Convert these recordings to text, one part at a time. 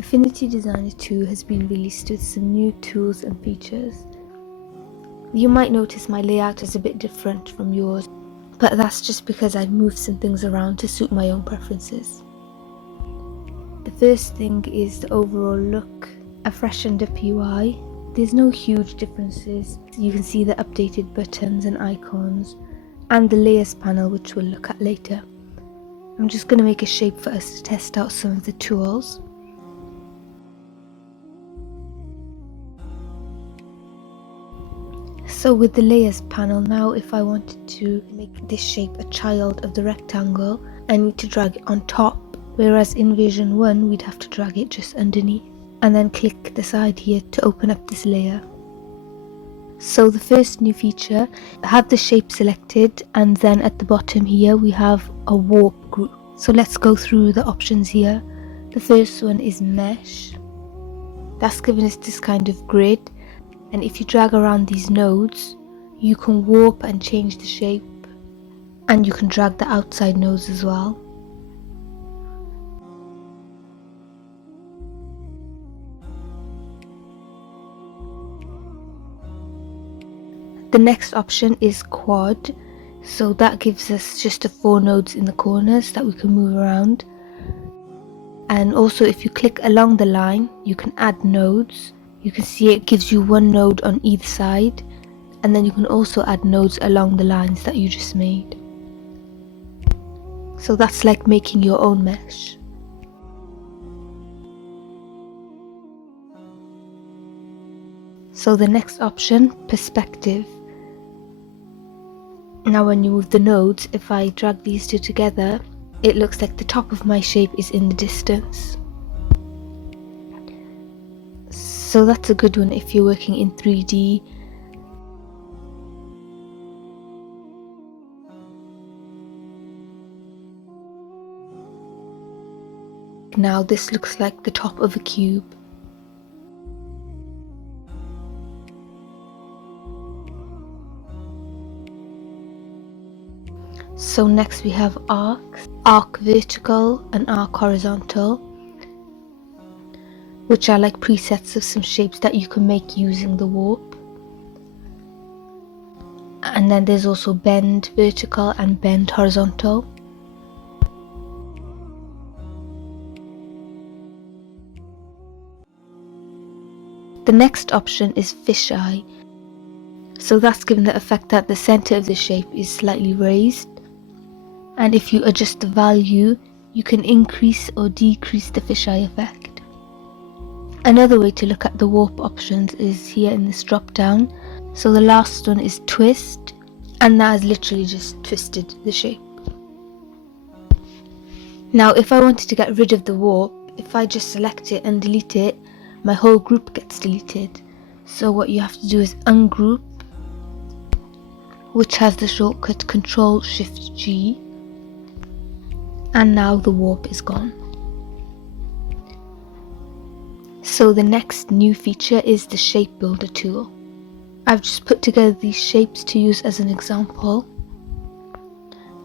Affinity Designer 2 has been released with some new tools and features. You might notice my layout is a bit different from yours, but that's just because I've moved some things around to suit my own preferences. The first thing is the overall look. A freshened up UI. There's no huge differences. You can see the updated buttons and icons, and the layers panel, which we'll look at later. I'm just going to make a shape for us to test out some of the tools. So with the layers panel now, if I wanted to make this shape a child of the rectangle, I need to drag it on top, whereas in version 1 we'd have to drag it just underneath, and then click the side here to open up this layer. So the first new feature, have the shape selected, and then at the bottom here we have a warp group. So let's go through the options here. The first one is mesh. That's giving us this kind of grid, and if you drag around these nodes, you can warp and change the shape, and you can drag the outside nodes as well. The next option is quad, so that gives us just the 4 nodes in the corners that we can move around. And also if you click along the line, you can add nodes. You can see it gives you 1 node on either side, and then you can also add nodes along the lines that you just made. So that's like making your own mesh. So the next option, perspective. Now when you move the nodes, if I drag these two together, it looks like the top of my shape is in the distance. So that's a good one if you're working in 3D. Now this looks like the top of a cube. So next we have arcs, arc vertical and arc horizontal, which are like presets of some shapes that you can make using the warp. And then there's also bend vertical and bend horizontal. The next option is fisheye. So that's given the effect that the center of the shape is slightly raised. And if you adjust the value, you can increase or decrease the fisheye effect. Another way to look at the warp options is here in this drop down. So the last one is twist, and that has literally just twisted the shape. Now if I wanted to get rid of the warp, if I just select it and delete it, my whole group gets deleted. So what you have to do is ungroup, which has the shortcut Ctrl-Shift-G, and now the warp is gone. So the next new feature is the shape builder tool. I've just put together these shapes to use as an example.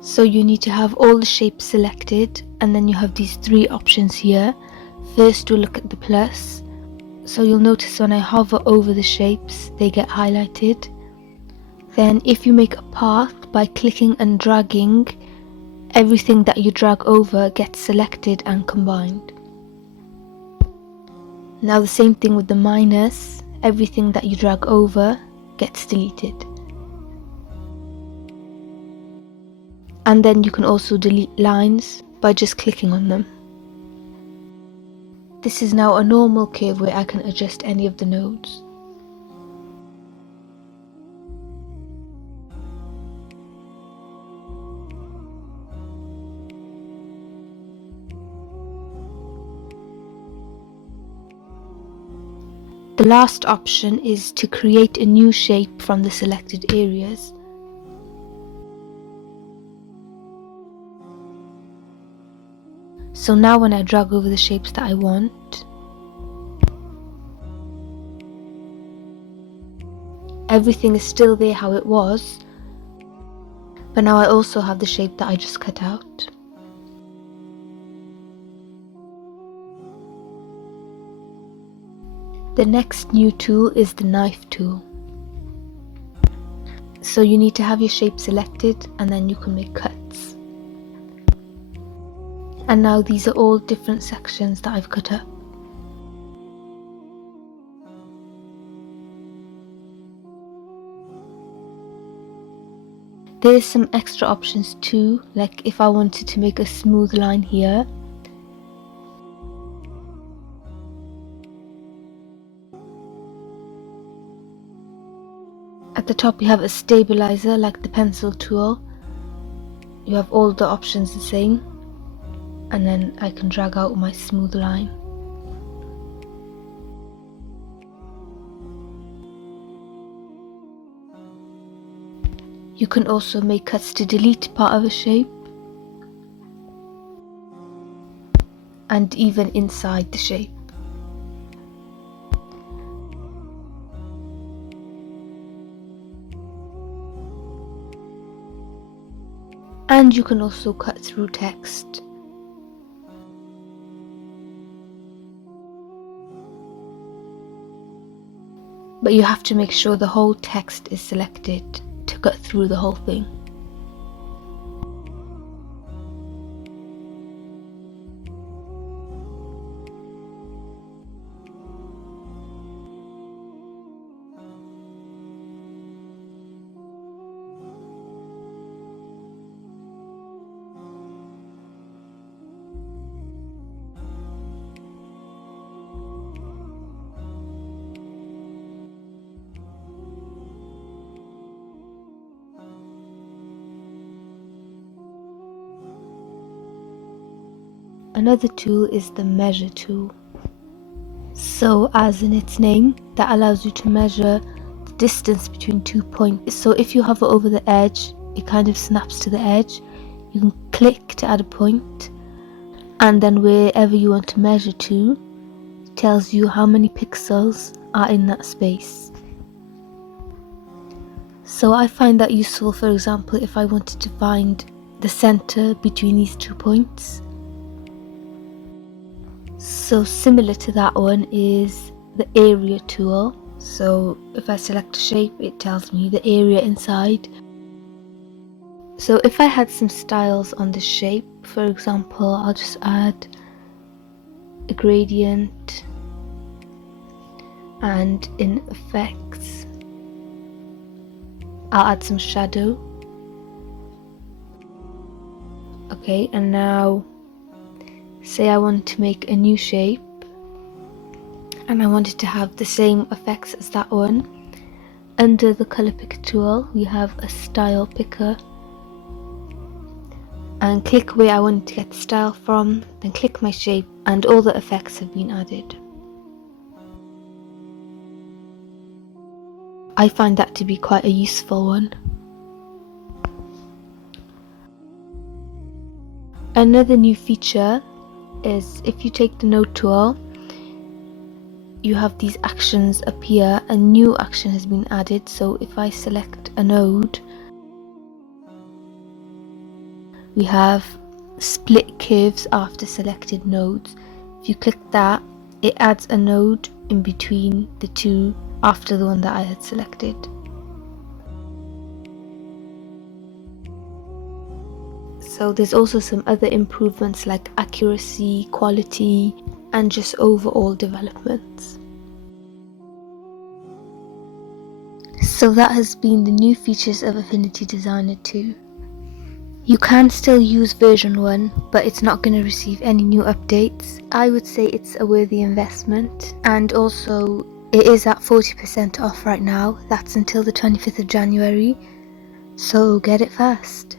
So you need to have all the shapes selected, and then you have these 3 options here. First we'll look at the plus. So you'll notice when I hover over the shapes, they get highlighted. Then if you make a path by clicking and dragging, everything that you drag over gets selected and combined. Now the same thing with the minus, everything that you drag over gets deleted. And then you can also delete lines by just clicking on them. This is now a normal curve where I can adjust any of the nodes. The last option is to create a new shape from the selected areas. So now when I drag over the shapes that I want, everything is still there how it was, but now I also have the shape that I just cut out. The next new tool is the knife tool. So you need to have your shape selected and then you can make cuts. And now these are all different sections that I've cut up. There's some extra options too, like if I wanted to make a smooth line here. At the top you have a stabilizer like the pencil tool. You have all the options the same, and then I can drag out my smooth line. You can also make cuts to delete part of a shape, and even inside the shape. And you can also cut through text. But you have to make sure the whole text is selected to cut through the whole thing. Another tool is the measure tool. So as in its name, that allows you to measure the distance between 2 points. So if you hover over the edge, it kind of snaps to the edge. You can click to add a point, and then wherever you want to measure to, it tells you how many pixels are in that space. So I find that useful, for example, if I wanted to find the center between these 2 points. So similar to that one is the area tool. So if I select a shape, it tells me the area inside. So if I had some styles on the shape, for example, I'll just add a gradient, and in effects I'll add some shadow. Okay, and now say I want to make a new shape and I wanted to have the same effects as that one. Under the color picker tool we have a style picker, and click where I want to get the style from, then click my shape, and all the effects have been added. I find that to be quite a useful one. Another new feature is if you take the node tool, you have these actions appear. A new action has been added. So if I select a node, we have split curves after selected nodes. If you click that, it adds a node in between the two after the one that I had selected. So there's also some other improvements like accuracy, quality, and just overall developments. So that has been the new features of Affinity Designer 2. You can still use version 1, but it's not going to receive any new updates. I would say it's a worthy investment, and also it is at 40% off right now. That's until the 25th of January, so get it fast.